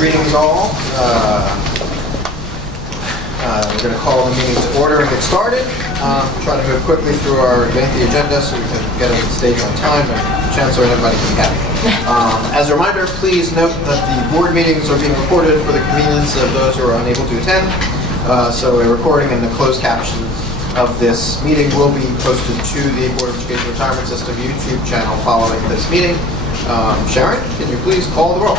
Greetings all. We're going to call the meeting to order and get started. Try to move quickly through our lengthy agenda so we can get on the stage on time and Chancellor and everybody can be happy. As a reminder, please note that the board meetings are being recorded for the convenience of those who are unable to attend. So a recording and the closed caption of this meeting will be posted to the Board of Education Retirement System YouTube channel following this meeting. Sharon, can you please call the roll?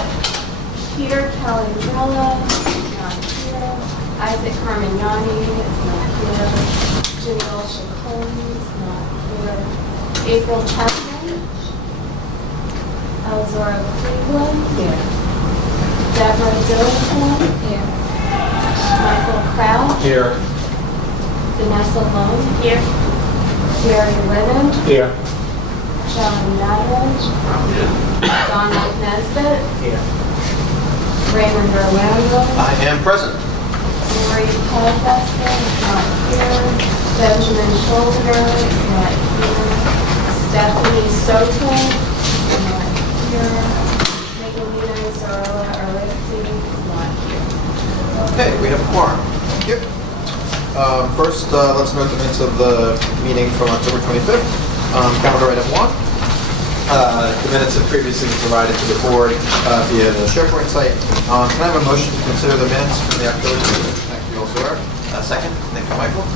Peter Calandrella is not here. Isaac Carmignani is not here. Janelle Chacon is not here. April Chapman. Elzora Cleveland. Here. Deborah Dillingham. Here. Michael Crouch. Here. Vanessa Lone. Here. Gary Lennon. Here. John Nyland. Donald Nesbitt. Here. Raymond Orlando. I am present. Marie Podvester is not here. Benjamin Shoulder is not here. Stephanie Soto is not here. Nicolina Zorla Arlesi is not here. Okay, we have a quorum. Thank you. First, let's note the minutes of the meeting from October 25th. Calendar item 1. The minutes have previously been provided to the board via the SharePoint site. Can I have a motion to consider the minutes from the October 25th? Thank you, Elzora. Second. Thank you, Michael.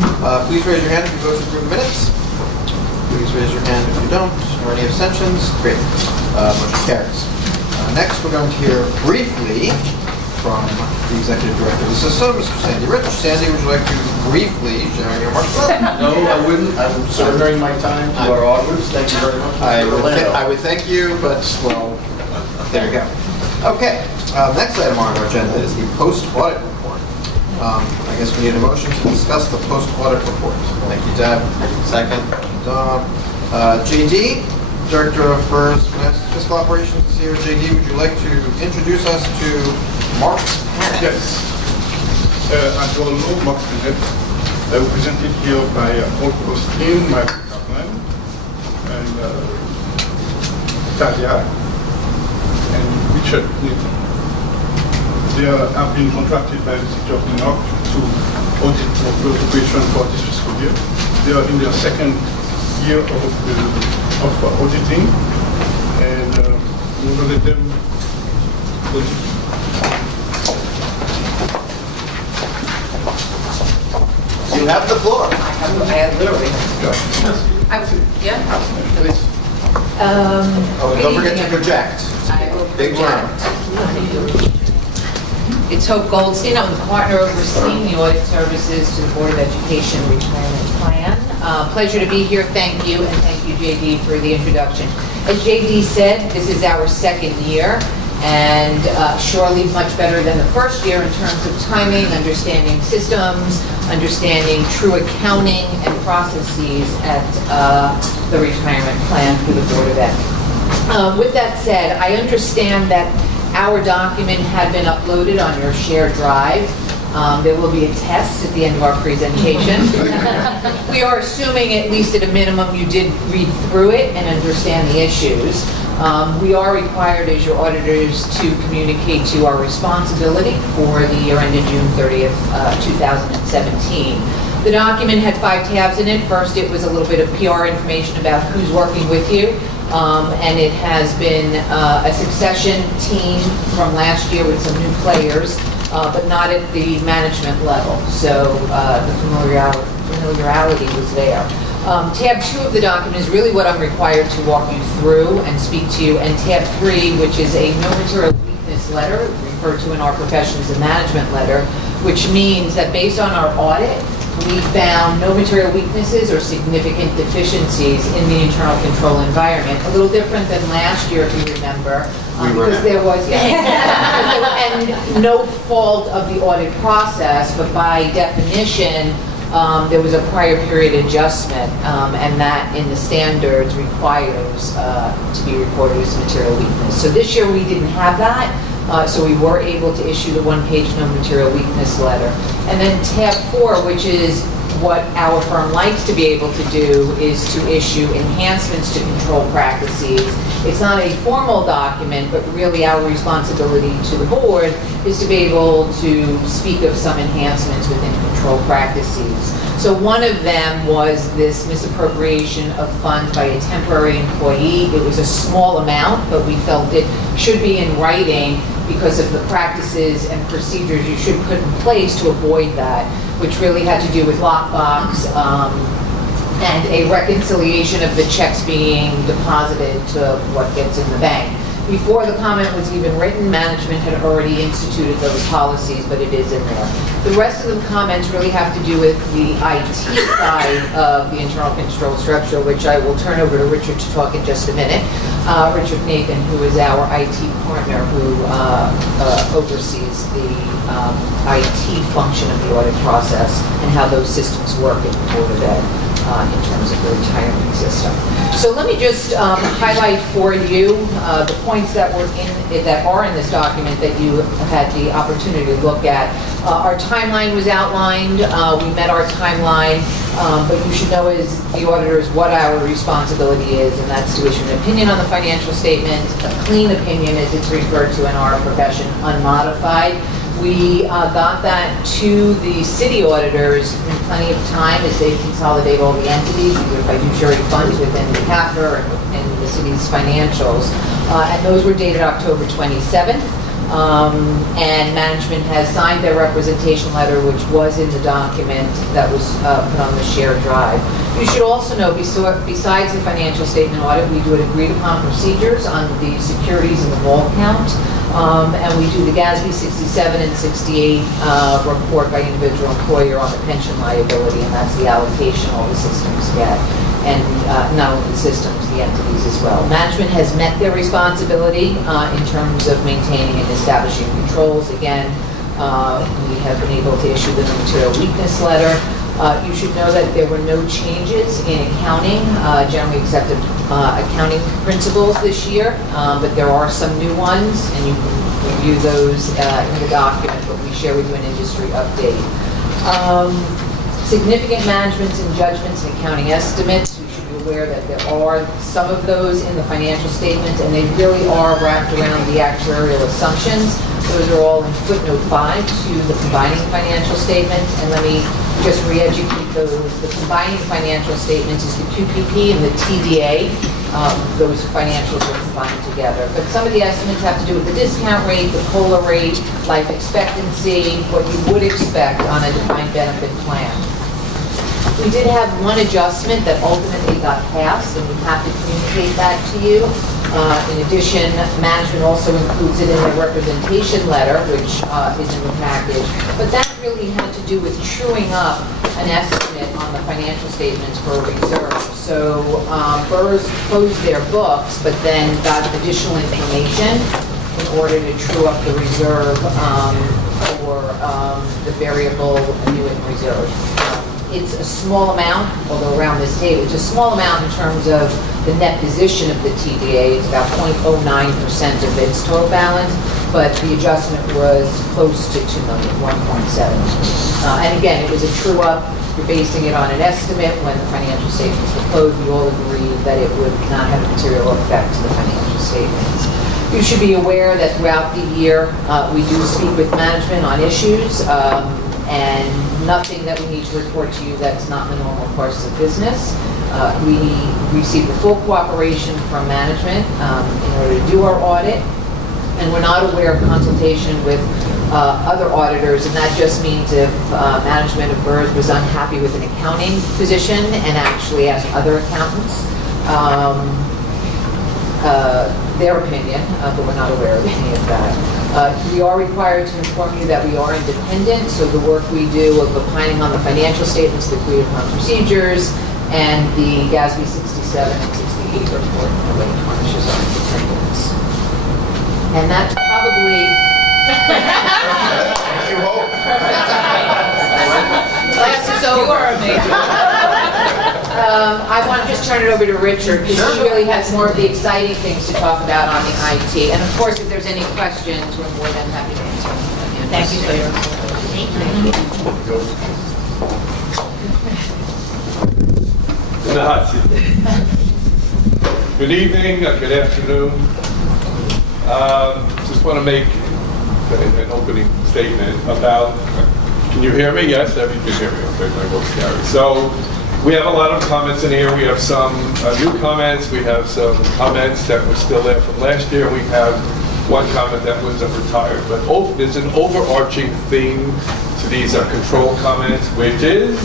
Please raise your hand if you vote to approve the minutes. Please raise your hand if you don't, or any abstentions. Great. Motion carries. Next, we're going to hear briefly from the Executive Director of the system, Mr. Sandy Rich. Sandy, would you like to briefly share your remarks? No, I wouldn't. I'm surrendering my time to our auditors. Thank you very much. I would thank you, but, well, there you go. Okay. Next item on our agenda is the post-audit report. I guess we need a motion to discuss the post-audit report. Thank you, Deb. Second. JD, Director of BERS Fiscal Operations is here. JD, would you like to introduce us to Mark's Planet? Yes. As you all know, Mark's Planet, represented here by Paul Costin, Michael Kaplan, and Talia, and Richard Newton. They have been contracted by the City of New York to audit the operation for this fiscal year. They are in their second year of auditing, and we will let them audit. You have the floor. I have literally. Yeah. Don't forget to project. I will Big project. It's Hope Goldstein. I'm the partner overseeing the audit services to the Board of Education Retirement Plan. Pleasure to be here. Thank you, and thank you, JD, for the introduction. As JD said, this is our second year, and surely much better than the first year in terms of timing, understanding systems, understanding true accounting and processes at the retirement plan for the Board of Ed. With that said, I understand that our document had been uploaded on your shared drive. There will be a test at the end of our presentation. We are assuming, at least at a minimum, you did read through it and understand the issues. We are required as your auditors to communicate to our responsibility for the year ended June 30th, 2017. The document had 5 tabs in it. First, it was a little bit of PR information about who's working with you. And it has been a succession team from last year with some new players, but not at the management level. So the familiarity was there. Tab 2 of the document is really what I'm required to walk you through and speak to you, and tab 3, which is a no material weakness letter, referred to in our professions as management letter, which means that based on our audit, we found no material weaknesses or significant deficiencies in the internal control environment. A little different than last year, if you remember, because there was, and no fault of the audit process, but by definition, there was a prior period adjustment, and that in the standards requires to be reported as material weakness. So this year we didn't have that, so we were able to issue the 1-page no material weakness letter. And then tab 4, which is what our firm likes to be able to do is to issue enhancements to control practices. It's not a formal document, but really our responsibility to the board is to be able to speak of some enhancements within control practices. So one of them was this misappropriation of funds by a temporary employee. It was a small amount, but we felt it should be in writing because of the practices and procedures you should put in place to avoid that, which really had to do with lockbox and a reconciliation of the checks being deposited to what gets in the bank. Before the comment was even written, management had already instituted those policies, but it is in there. The rest of the comments really have to do with the IT side of the internal control structure, which I will turn over to Richard to talk in just a minute. Richard Nathan, who is our IT partner, who oversees the IT function of the audit process and how those systems work at the Board of Ed. In terms of the retirement system. So let me just highlight for you the points that are in this document that you have had the opportunity to look at. Our timeline was outlined. We met our timeline, but you should know as the auditors what our responsibility is, and that's to issue an opinion on the financial statement, a clean opinion as it's referred to in our profession, unmodified. We got that to the city auditors in plenty of time as they consolidate all the entities, either fiduciary funds within the CAFR and the city's financials. And those were dated October 27th. And management has signed their representation letter, which was in the document that was put on the shared drive. You should also know, besides the financial statement audit, we do an agreed upon procedures on the securities and the vault count. And we do the GASB 67 and 68 report by individual employer on the pension liability, and that's the allocation all the systems get. And not only the systems, the entities as well. Management has met their responsibility in terms of maintaining and establishing controls. Again, we have been able to issue the material weakness letter. You should know that there were no changes in accounting, generally accepted accounting principles this year, but there are some new ones, and you can review those in the document, but we share with you an industry update. Significant managements and judgments and accounting estimates. You should be aware that there are some of those in the financial statements, and they really are wrapped around the actuarial assumptions. Those are all in footnote 5 to the combining financial statements. And let me just re-educate those. The combining financial statements is the QPP and the TDA. Those financials are combined together. But some of the estimates have to do with the discount rate, the COLA rate, life expectancy, what you would expect on a defined benefit plan. We did have one adjustment that ultimately got passed, and we have to communicate that to you. In addition, management also includes it in their representation letter, which is in the package. But that really had to do with truing up an estimate on the financial statements for a reserve. So BERS closed their books, but then got additional information in order to true up the reserve for the variable annuity reserve. It's a small amount, although around this table, it's a small amount in terms of the net position of the TDA. It's about 0.09% of its total balance, but the adjustment was close to $2 million, 1.7. And again, it was a true up. You're basing it on an estimate. When the financial statements were closed, we all agreed that it would not have a material effect to the financial statements. You should be aware that throughout the year, we do speak with management on issues, and nothing that we need to report to you that's not in the normal course of business. We receive the full cooperation from management in order to do our audit, and we're not aware of consultation with other auditors, and that just means if management of BERS was unhappy with an accounting position and actually asked other accountants their opinion, but we're not aware of any of that. We are required to inform you that we are independent, so the work we do of opining on the financial statements, the agreed upon procedures, and the GASB 67 and 68 report, nobody tarnishes our independence. And that's probably... You hope. Class is over. I want to just turn it over to Richard, because he really has more of the exciting things to talk about on the IT. And of course, if there's any questions, we're more than happy to answer them. Thank you for your In the hot seat. Good evening, good afternoon. Just want to make an opening statement about, can you hear me? Yes, you can hear me. Okay, my voice carries. So we have a lot of comments in here. We have some new comments. We have some comments that were still there from last year. We have one comment that was retired. But there's an overarching theme to these control comments, which is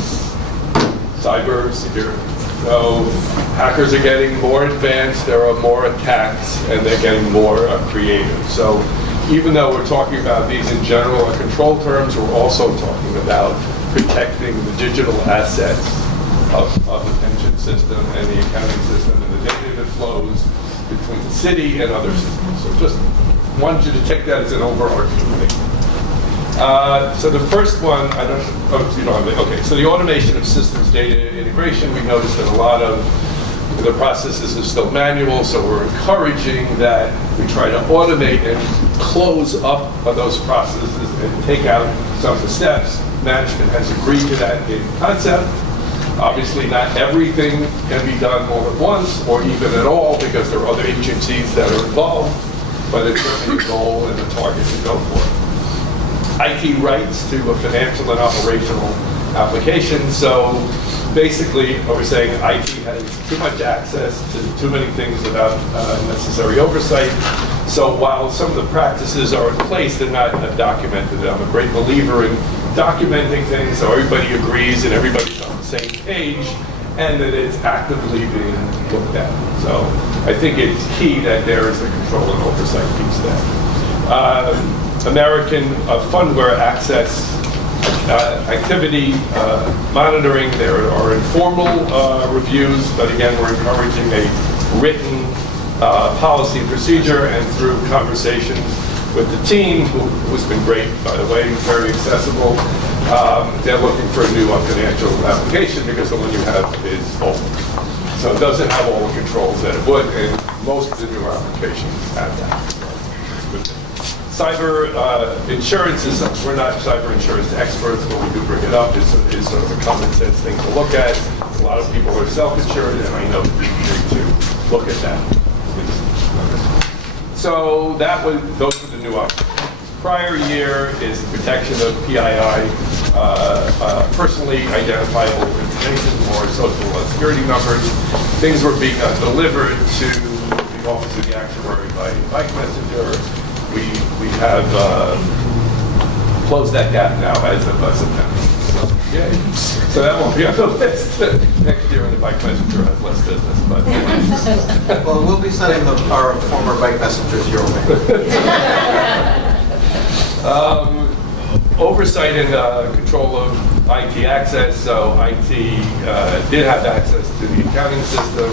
cyber security. So hackers are getting more advanced, there are more attacks, and they're getting more creative. So even though we're talking about these in general control terms, we're also talking about protecting the digital assets of the pension system and the accounting system and the data that flows between the city and other systems. So just wanted you to take that as an overarching thing. So the first one, I don't, oh, you don't have it. Okay, so the automation of systems data integration, we noticed that a lot of the processes are still manual, so we're encouraging that we try to automate and close up of those processes and take out some of the steps. Management has agreed to that in concept. Obviously, not everything can be done all at once or even at all because there are other agencies that are involved, but it's certainly a goal and a target to go for. IT rights to a financial and operational application. So basically, what we're saying, IT has too much access to too many things without necessary oversight. So while some of the practices are in place, they're not documented. I'm a great believer in documenting things so everybody agrees and everybody's on the same page and that it's actively being looked at. So I think it's key that there is a control and oversight piece there. American fundware access activity monitoring. There are informal reviews, but again, we're encouraging a written policy and procedure, and through conversations with the team, who's been great, by the way, very accessible. They're looking for a new financial application because the one you have is old. So it doesn't have all the controls that it would, and most of the newer applications have that. Cyber insurance is, we're not cyber insurance experts, but we do bring it up. It's sort of a common sense thing to look at. A lot of people are self-insured, and I know that you need to look at that. So those were the new options. Prior year is protection of PII, personally identifiable information, or social security numbers. Things were being delivered to the Office of the Actuary by bike messenger. We have closed that gap now as of September. So, yay. So that won't be on the list next year when the bike messenger has less business. But well, we'll be sending our former bike messengers your way. Oversight and control of IT access. So IT did have access to the accounting system.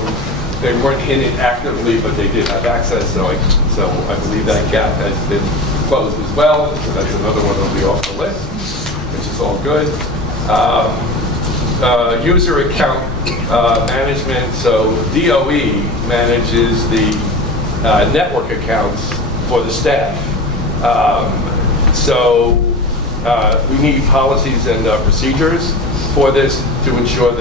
They weren't in it actively, but they did have access. So I believe that gap has been closed as well. So that's another one that'll be off the list, which is all good. User account management. So DOE manages the network accounts for the staff. We need policies and procedures for this to ensure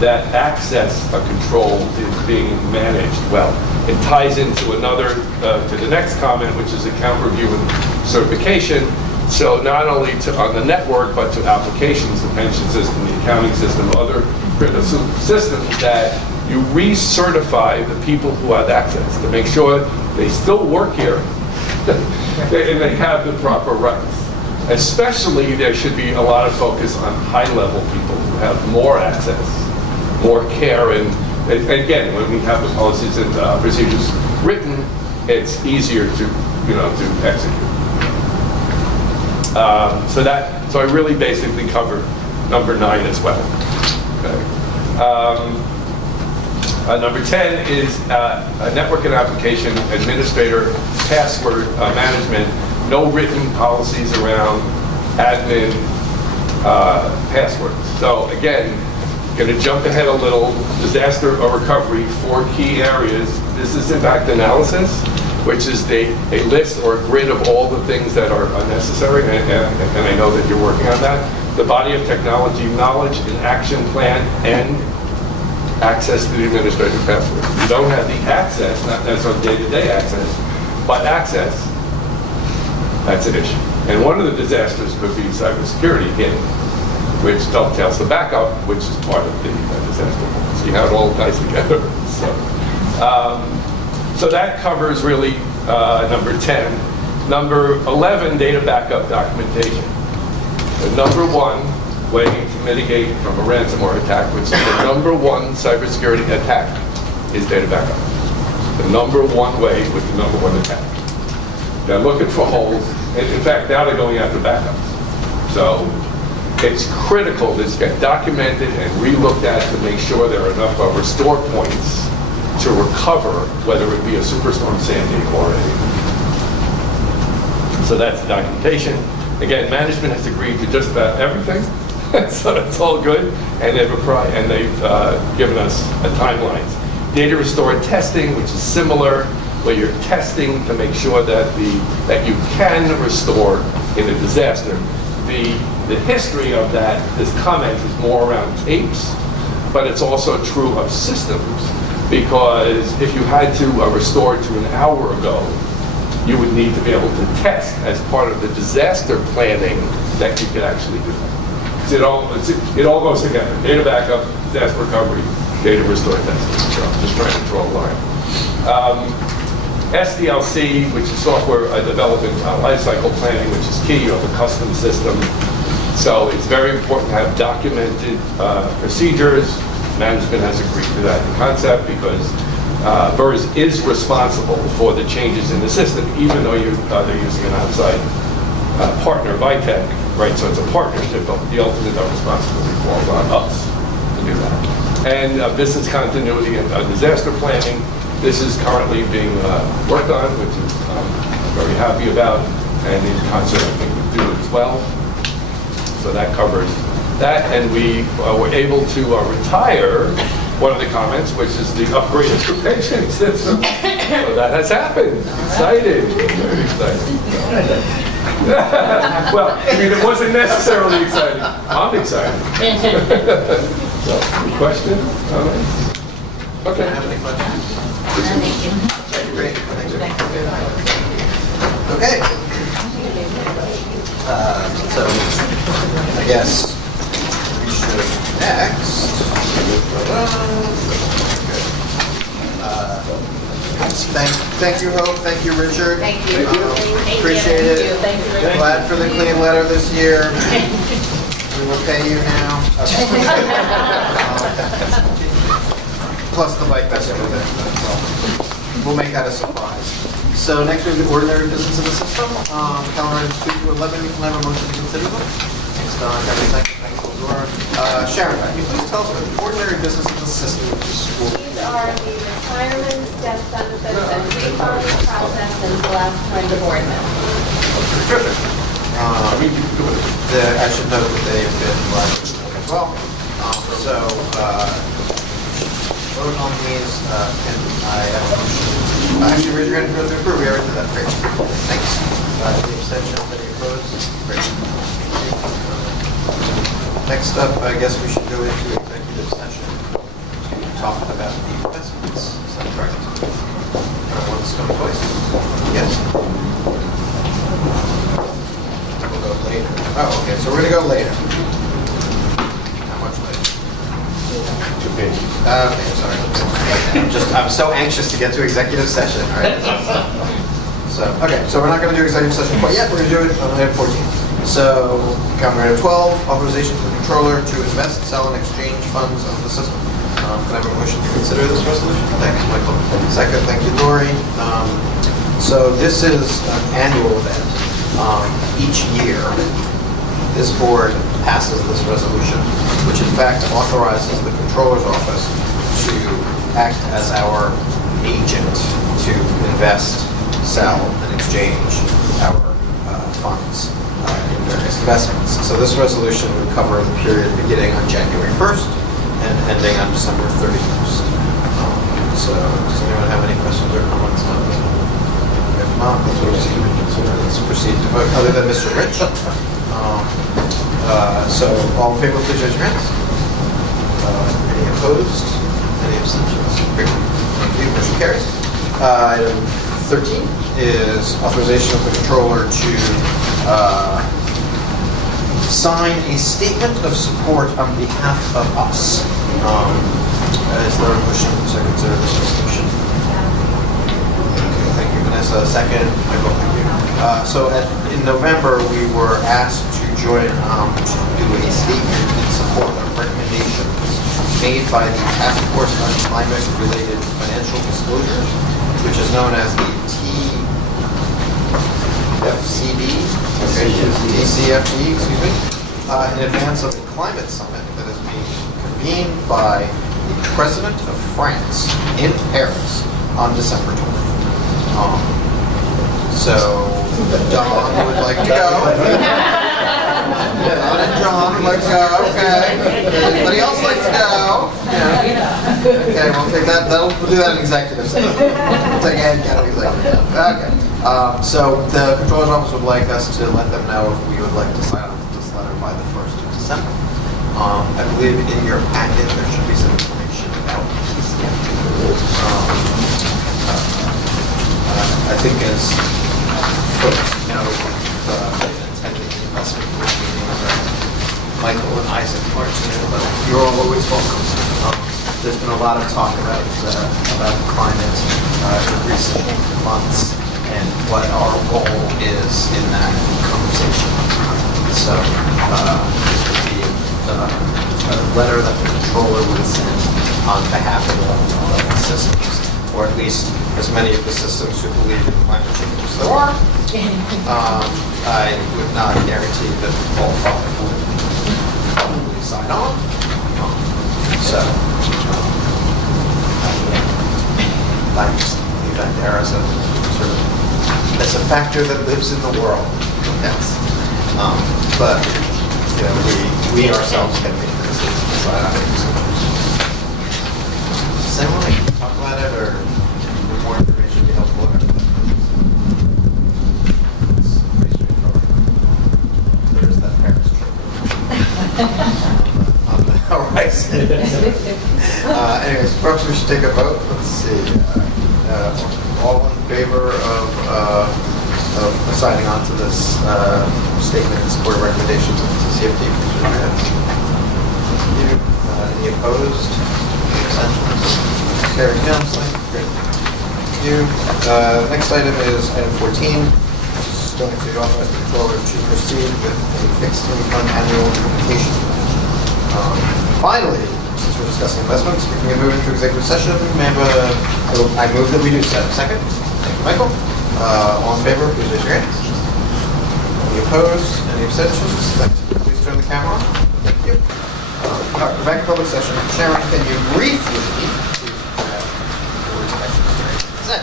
that access control is being managed well. It ties into another, to the next comment, which is account review and certification. So not only on the network, but to applications, the pension system, the accounting system, other critical systems, that you recertify the people who have access to make sure they still work here and they have the proper rights. Especially, there should be a lot of focus on high-level people who have more access, more care, and again, when we have the policies and procedures written, it's easier to execute. So I really basically covered number 9 as well. Okay. Number 10 is a network and application administrator password management. No written policies around admin passwords. So again, going to jump ahead a little. Disaster recovery, 4 key areas. This is impact analysis, which is a list or a grid of all the things that are unnecessary, and I know that you're working on that. the body of technology, knowledge, and action plan, and access to the administrative password. If you don't have the access, not necessarily day-to-day access, but access, that's an issue. And one of the disasters could be cybersecurity again, which dovetails the backup, which is part of the disaster. So you have it all ties together. So that covers really number 10. Number 11, data backup documentation. The number one way to mitigate from a ransomware attack, which is the number one cybersecurity attack, is data backup. The number one way with the number one attack. They're looking for holes. In fact, now they're going after backups. So it's critical this get documented and relooked at to make sure there are enough restore points to recover, whether it be a Superstorm Sandy or anything. So that's the documentation. Again, management has agreed to just about everything, so that's all good, and they've given us timelines. Data restore testing, which is similar, where you're testing to make sure that you can restore in a disaster. The history of that, this comment is more around tapes, but it's also true of systems, because if you had to restore to an hour ago, you would need to be able to test as part of the disaster planning that you could actually do that. It all goes together. Data backup, disaster recovery, data restore testing. So I'm just trying to draw a line. SDLC, which is software development lifecycle planning, which is key. You have a custom system. So it's very important to have documented procedures. Management has agreed to that concept because BERS is responsible for the changes in the system, even though they're using an outside partner, Vitech, right? So it's a partnership, but the ultimate responsibility falls on us to do that. And business continuity and disaster planning. This is currently being worked on, which is I'm very happy about, and in concert, I think we do it as well. So that covers that, and we were able to retire one of the comments, which is the upgraded probation system. So that has happened. Excited. Very excited. Well, I mean, it wasn't necessarily exciting. I'm excited. So, any questions? Comments? Okay. Have any questions? Thank you. Great. Thanks. Okay. So, I guess we should next. Thank you, Hope. Thank you, Richard. Thank you. Appreciate it. Thank you very much. Glad for the clean letter this year. We will pay you now. Plus the bike vest over there. We'll make that a surprise. So next we have the ordinary business of the system. Calendar items 2 to 11. We can have a motion to consider them. Thanks, Don. Thanks, Laura. Sharon, can you please tell us about the ordinary business of the system of the school? These are the retirements, death benefits, and refunds processed since the last time the board met. Terrific. I should note that they've been live as well. Vote on these, and I have a motion. Actually, raise your hand for the approve. We already did that. Great. Thanks. The abstentions, any opposed? Great. Next up, I guess we should go into executive session to talk about the investments. Is that correct? Once, come twice? Yes. We'll go later. Oh, okay. So we're going to go later. How much later? 2 pages. Okay, sorry. I'm so anxious to get to executive session. All right. Okay, so we're not going to do executive session quite yet. We're going to do it on item 14. So, calendar item 12, authorization to the controller to invest, sell, and exchange funds of the system. Can I have a motion to consider this resolution? Thanks, Michael. Second, thank you, Lori. So this is an annual event. Each year, this board passes this resolution, which in fact authorizes the controller's office to act as our agent to invest, sell, and exchange our funds in various investments. So this resolution would cover the period beginning on January 1st and ending on December 31st. So does anyone have any questions or comments on this? If not, let's proceed to vote, other than Mr. Rich. So, all in favor, please raise your hands. Any opposed? Any abstentions? Great. Thank you. Motion carries. Item 13 is authorization of the controller to sign a statement of support on behalf of us. Is there a motion to consider this resolution? Okay, thank you, Vanessa. Second, Michael, thank you. In November, we were asked to join to do a statement in support of recommendations made by the Task Force on Climate-Related Financial Disclosures, which is known as the TCFD, excuse me, in advance of the climate summit that is being convened by the President of France in Paris on December 12th. So Don would like to go. Don and John would like to go. Okay. Anybody else like to go? Yeah. Okay, we'll take that. We'll do that in executive session. We'll take a head count of executive. Okay. So the controller's office would like us to let them know if we would like to sign off this letter by the 1st of December. I believe in your packet there should be some information about I think as folks know, attending the investment meetings, Michael and Isaac March, but you're all always welcome. There's been a lot of talk about climate in recent months and what our role is in that conversation. So this would be a letter that the controller would send on behalf of all the systems, or at least as many of the systems who believe in climate change as there are. I would not guarantee that all five would probably sign on. I just leave that there as a sort of as a factor that lives in the world. Yes. But you know, we ourselves can make the decision to decide on it. Does anyone like to talk about it, or would more information be helpful? It's pretty straightforward. There's that Paris trip on the horizon. Anyways, perhaps we should take a vote. Let's see. All in favor of signing on to this statement in support of recommendations of the TCFD? Any opposed? Any abstentions? Carried unanimously. Great. Thank you. Next item is item 14. This is going to authorize the controller to proceed with a fixed income annual implementation. Finally, since we're discussing investments, we can move into executive session. I move that we do so. Second? Thank you, Michael. All in favor, please raise your hands. Any opposed? Any abstentions? Please turn the camera on. Thank you. All right, we're back in public session. Sharon, can you briefly Sure.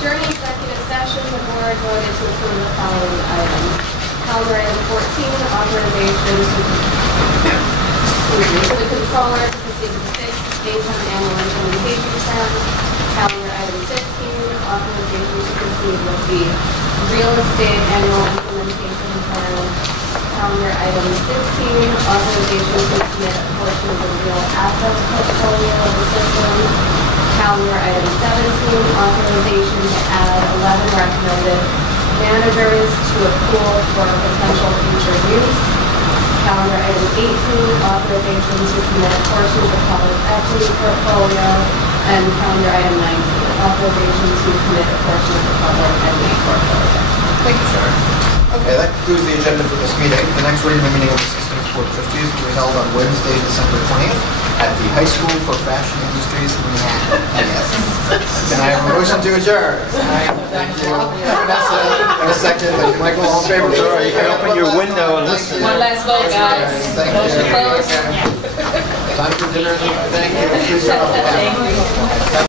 During executive session, the board voted to approve the following items. Calendar item 14, authorization to the controller to proceed with fixed income annual implementation plan. Calendar item 15, authorization to proceed with the real estate annual implementation plan. Calendar item 16, authorization to submit a portion of the real assets portfolio of the system. Calendar item 17, authorization to add 11 recommended managers to a pool for potential future use. Calendar item 18, authorization to commit a portion of the public equity portfolio. And calendar item 19, authorization to commit a portion of the public equity portfolio. Thank you, Sharon. Okay, that concludes the agenda for this meeting. The next regular meeting of the Systems Board of Trustees will be held on Wednesday, December 20th at the High School for Fashion Industries in Manhattan. Can I have a motion to adjourn? Thank you. Vanessa, in a second. Thank you, Michael. All in favor? You can open your window and listen. One last vote, guys. Thank you. Motion closed. Time for dinner. Thank you. Please, Thank you.